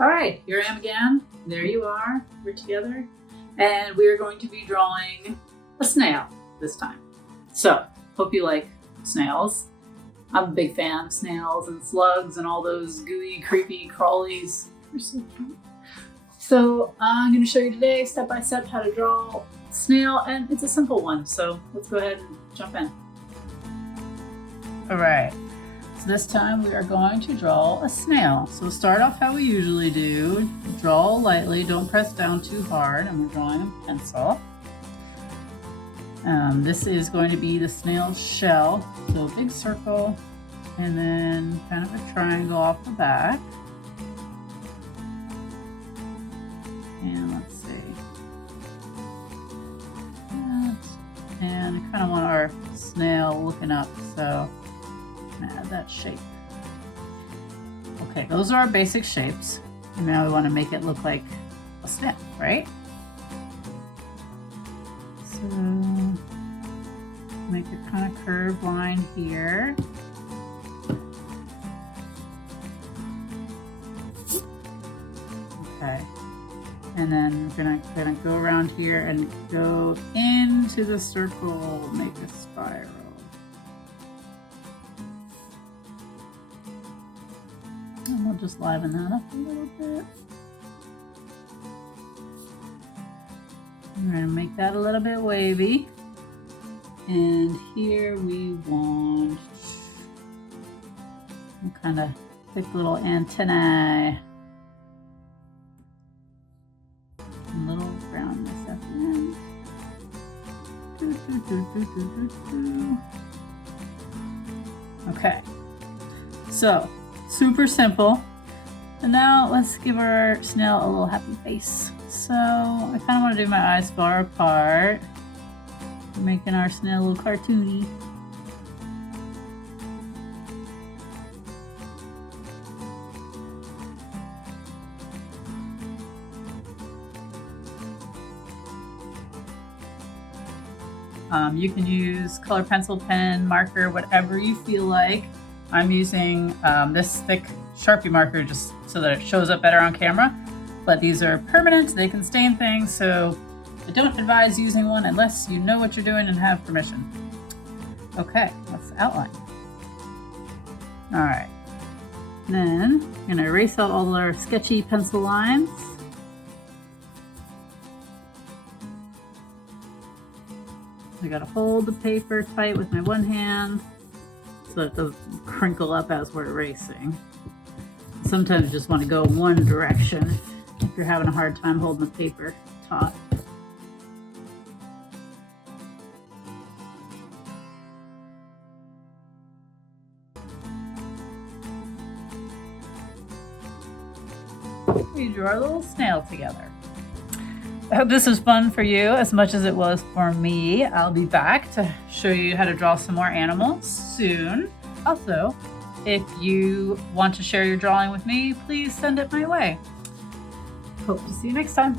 All right, here I am again. There you are. We're together. And we are going to be drawing a snail this time. So, hope you like snails. I'm a big fan of snails and slugs and all those gooey, creepy crawlies. They're so cute. So, I'm going to show you today step by step how to draw a snail, and it's a simple one. So, let's go ahead and jump in. All right. So this time we are going to draw a snail. So start off how we usually do. Draw lightly, don't press down too hard, and we're drawing a pencil. This is going to be the snail's shell. So a big circle and then kind of a triangle off the back. And let's see. And I kind of want our snail looking up, so add that shape. Okay, those are our basic shapes. And now we want to make it look like a snail, right? So make a kind of curved line here. Okay. And then we're gonna go around here and go into the circle, make a spiral. And we'll just liven that up a little bit. We're gonna make that a little bit wavy. And here we want some kind of thick little antennae. A little roundness at the end. Okay, so super simple. And now let's give our snail a little happy face. So I kind of want to do my eyes far apart. We're making our snail a little cartoony. You can use color pencil, pen, marker, whatever you feel like. I'm using this thick Sharpie marker just so that it shows up better on camera. But these are permanent, they can stain things, so I don't advise using one unless you know what you're doing and have permission. Okay, let's outline. All right, then I'm gonna erase out all our sketchy pencil lines. I gotta hold the paper tight with my one hand so it doesn't crinkle up as we're erasing. Sometimes you just want to go one direction if you're having a hard time holding the paper taut. We drew our little snail together. I hope this was fun for you as much as it was for me. I'll be back to show you how to draw some more animals soon. Also, if you want to share your drawing with me, please send it my way. Hope to see you next time.